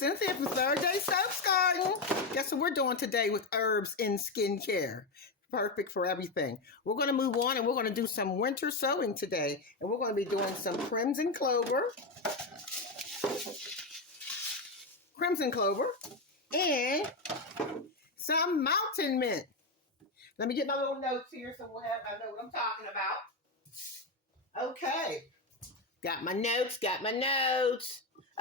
Cynthia from Third Day Soap Garden. Guess what we're doing today with herbs in skincare? Perfect for everything. We're going to move on and we're going to do some winter sowing today. And we're going to be doing some crimson clover, and some mountain mint. Let me get my little notes here so I know what I'm talking about. Okay. Got my notes.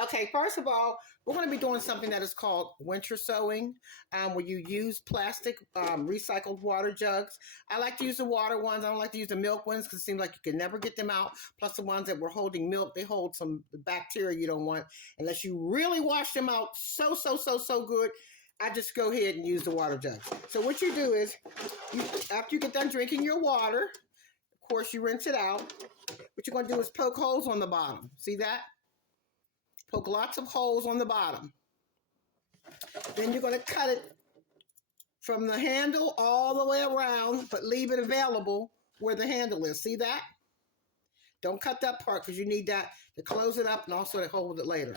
Okay, first of all, we're going to be doing something that is called winter sowing, where you use plastic recycled water jugs. I like to use the water ones. I don't like to use the milk ones because it seems like you can never get them out. Plus the ones that were holding milk, they hold some bacteria you don't want unless you really wash them out so good. I just go ahead and use the water jugs. So what you do is, after you get done drinking your water, of course you rinse it out. What you're going to do is poke holes on the bottom. See that? Poke lots of holes on the bottom. Then you're going to cut it from the handle all the way around, but leave it available where the handle is. See that? Don't cut that part because you need that to close it up and also to hold it later.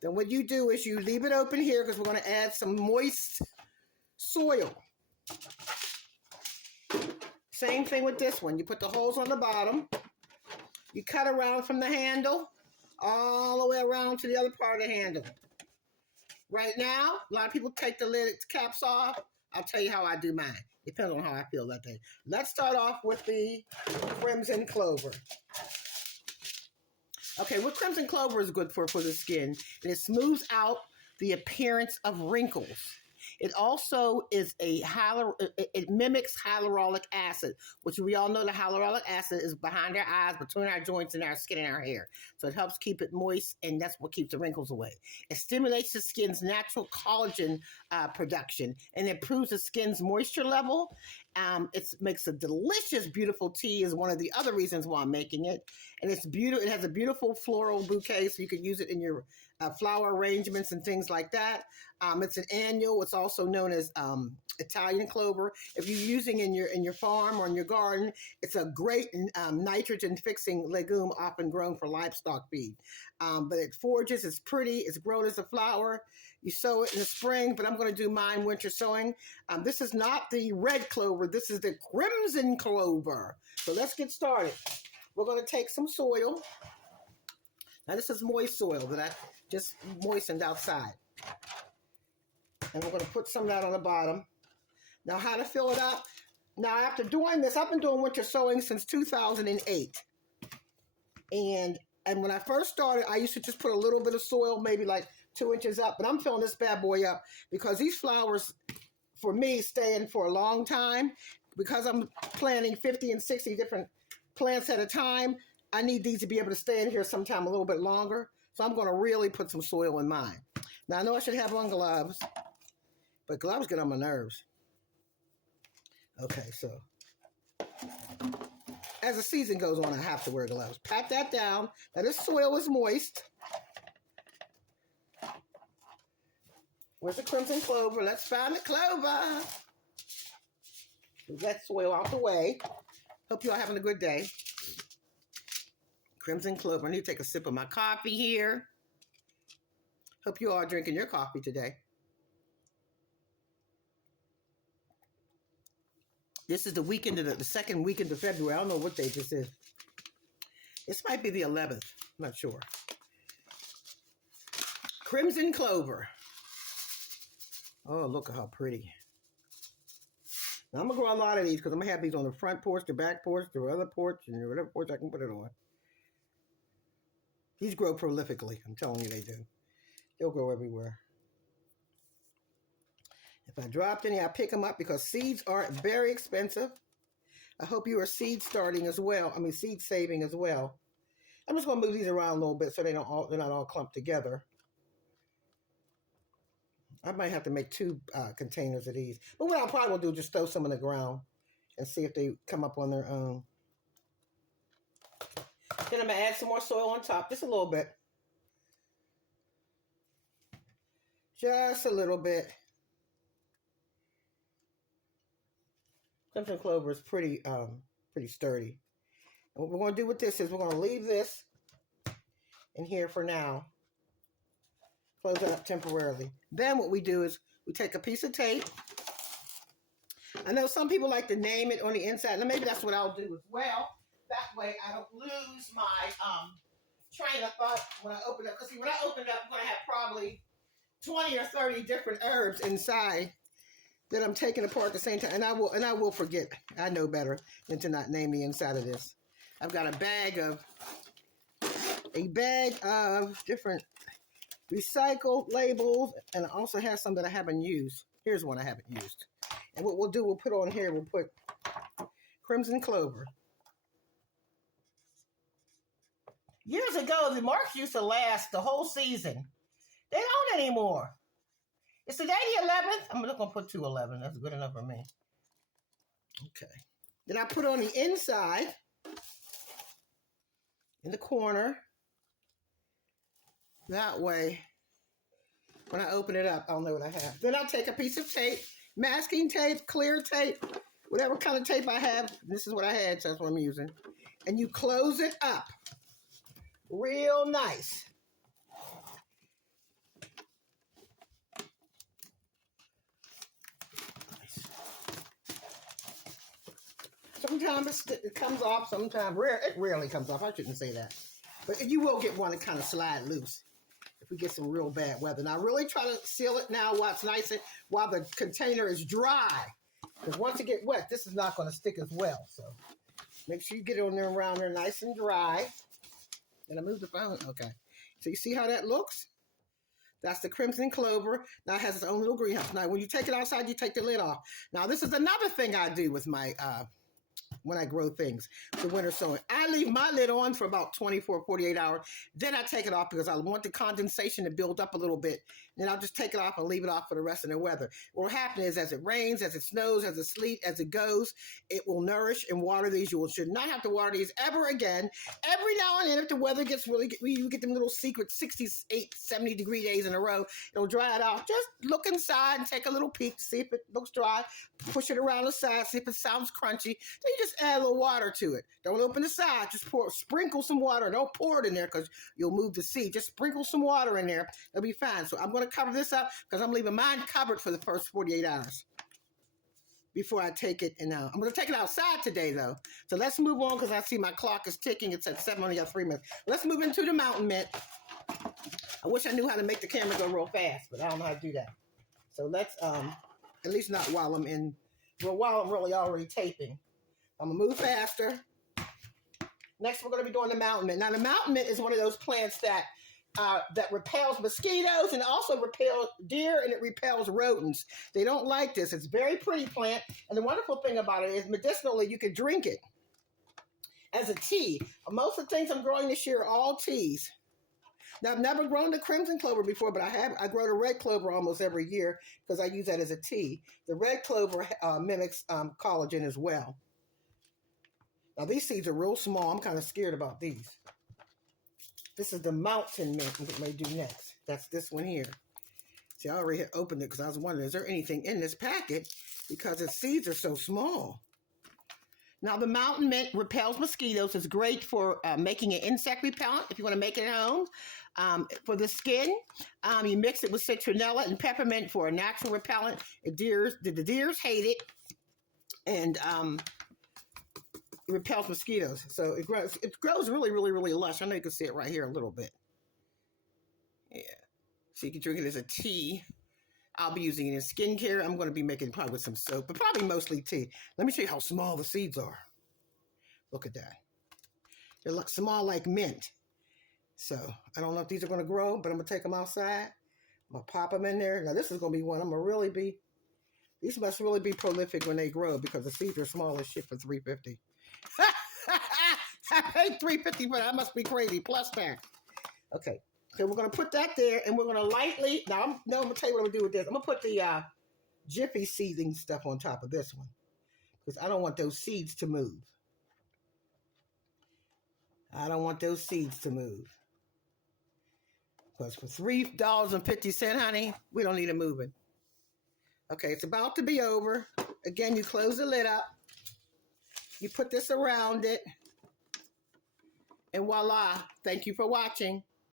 Then what you do is you leave it open here because we're going to add some moist soil. Same thing with this one. You put the holes on the bottom. You cut around from the handle all the way around to the other part of the handle. Right now, a lot of people take the lid caps off. I'll tell you how I do mine. Depends on how I feel that day. Let's start off with the crimson clover. Okay, what crimson clover is good for the skin, and it smooths out the appearance of wrinkles. It also is it mimics hyaluronic acid, which we all know the hyaluronic acid is behind our eyes, between our joints and our skin and our hair. So it helps keep it moist, and that's what keeps the wrinkles away. It stimulates the skin's natural collagen production and improves the skin's moisture level. It makes a delicious, beautiful tea is one of the other reasons why I'm making it. And it's beautiful. It has a beautiful floral bouquet, so you can use it in your flower arrangements and things like that. It's an annual. It's also known as Italian clover. If you're using in your farm or in your garden, it's a great nitrogen fixing legume, often grown for livestock feed. But it forages. It's pretty. It's grown as a flower. You sow it in the spring, but I'm going to do mine winter sowing. This is not the red clover. This is the crimson clover. So let's get started. We're going to take some soil. Now this is moist soil that I just moistened outside. And we're going to put some of that on the bottom. Now how to fill it up. Now after doing this, I've been doing winter sowing since 2008. And when I first started, I used to just put a little bit of soil, maybe like 2 inches up. But I'm filling this bad boy up because these flowers, for me, stay in for a long time. Because I'm planting 50 and 60 different plants at a time, I need these to be able to stay in here sometime a little bit longer. So I'm going to really put some soil in mine. Now, I know I should have on gloves, but gloves get on my nerves. Okay, so as the season goes on, I have to wear gloves. Pat that down. Now, this soil is moist. Where's the crimson clover? Let's find the clover. Move that soil out the way. Hope you all having a good day. Crimson clover. I need to take a sip of my coffee here. Hope you all are drinking your coffee today. This is the second weekend of February. I don't know what date this is. This might be the 11th. I'm not sure. Crimson clover. Oh, look at how pretty. Now, I'm going to grow a lot of these because I'm going to have these on the front porch, the back porch, the other porch, and whatever porch I can put it on. These grow prolifically. I'm telling you they do. They'll grow everywhere. If I dropped any, I pick them up because seeds are very expensive. I hope you are seed saving as well. I'm just going to move these around a little bit so they're not all clumped together. I might have to make 2 containers of these. But what I'll probably do is just throw some in the ground and see if they come up on their own. Then I'm going to add some more soil on top, just a little bit. Just a little bit. Crimson clover is pretty sturdy. And what we're going to do with this is we're going to leave this in here for now. Close it up temporarily. Then what we do is we take a piece of tape. I know some people like to name it on the inside. Now maybe that's what I'll do as well. That way I don't lose my train of thought when I open it up. Because see, when I open it up, I'm going to have probably 20 or 30 different herbs inside that I'm taking apart at the same time. And I will forget. I know better than to not name the inside of this. I've got a bag of different recycled labels, and I also have some that I haven't used. Here's one I haven't used. And what we'll do, we'll put on here, we'll put crimson clover. Years ago, the marks used to last the whole season. They don't anymore. It's today the 11th. I'm not going to put 211. That's good enough for me. Okay. Then I put on the inside, in the corner. That way, when I open it up, I'll know what I have. Then I'll take a piece of tape, masking tape, clear tape, whatever kind of tape I have. This is what I had, so that's what I'm using. And you close it up real nice. Sometimes it comes off, sometimes it rarely comes off. I shouldn't say that. But you will get one that kind of slide loose if we get some real bad weather. Now, really try to seal it now while it's nice, while the container is dry. Because once it gets wet, this is not going to stick as well. So make sure you get it on there around there nice and dry. And I move the phone. Okay. So you see how that looks? That's the crimson clover. Now it has its own little greenhouse. Now, when you take it outside, you take the lid off. Now, this is another thing I do with my when I grow things, the winter sowing. I leave my lid on for about 24, 48 hours. Then I take it off because I want the condensation to build up a little bit. Then I'll just take it off and leave it off for the rest of the weather. What will happen is as it rains, as it snows, as it sleet, as it goes, it will nourish and water these. You should not have to water these ever again. Every now and then, if the weather gets you get them little secret 68, 70 degree days in a row, it'll dry it out. Just look inside and take a little peek to see if it looks dry. Push it around the side, see if it sounds crunchy. Then you just add a little water to it. Don't open the side. Just sprinkle some water. Don't pour it in there because you'll move the seed. Just sprinkle some water in there. It'll be fine. So I'm going to cover this up because I'm leaving mine covered for the first 48 hours before I take it. And I'm going to take it outside today, though. So let's move on because I see my clock is ticking. It's at 7. Only got 3 minutes. Let's move into the mountain mint. I wish I knew how to make the camera go real fast, but I don't know how to do that. So let's, at least not while I'm really already taping. I'm going to move faster. Next, we're going to be doing the mountain mint. Now, the mountain mint is one of those plants that repels mosquitoes and also repels deer, and it repels rodents. They don't like this. It's a very pretty plant. And the wonderful thing about it is medicinally, you can drink it as a tea. Most of the things I'm growing this year are all teas. Now, I've never grown the crimson clover before, but I grow the red clover almost every year because I use that as a tea. The red clover mimics collagen as well. Now, these seeds are real small. I'm kind of scared about these. This is the mountain mint that may do next. That's this one here. See, I already had opened it because I was wondering, is there anything in this packet? Because its seeds are so small. Now, the mountain mint repels mosquitoes. It's great for making an insect repellent if you want to make it at home. For the skin, you mix it with citronella and peppermint for a natural repellent. The deers hate it, and it repels mosquitoes. So it grows really, really, really lush. I know you can see it right here a little bit. Yeah. So you can drink it as a tea. I'll be using it in skincare. I'm going to be making it probably with some soap, but probably mostly tea. Let me show you how small the seeds are. Look at that. They're small like mint. So I don't know if these are going to grow, but I'm going to take them outside. I'm going to pop them in there. Now this is going to be one. These must really be prolific when they grow because the seeds are small as shit for $3.50. I paid $3.50 for that. I must be crazy. Plus that. Okay. So we're going to put that there, and we're going to lightly, I'm going to tell you what I'm going to do with this. I'm going to put the Jiffy seeding stuff on top of this one because I don't want those seeds to move. I don't want those seeds to move. Because for $3.50, honey, we don't need it moving. Okay, it's about to be over. Again, you close the lid up. You put this around it. And voila. Thank you for watching.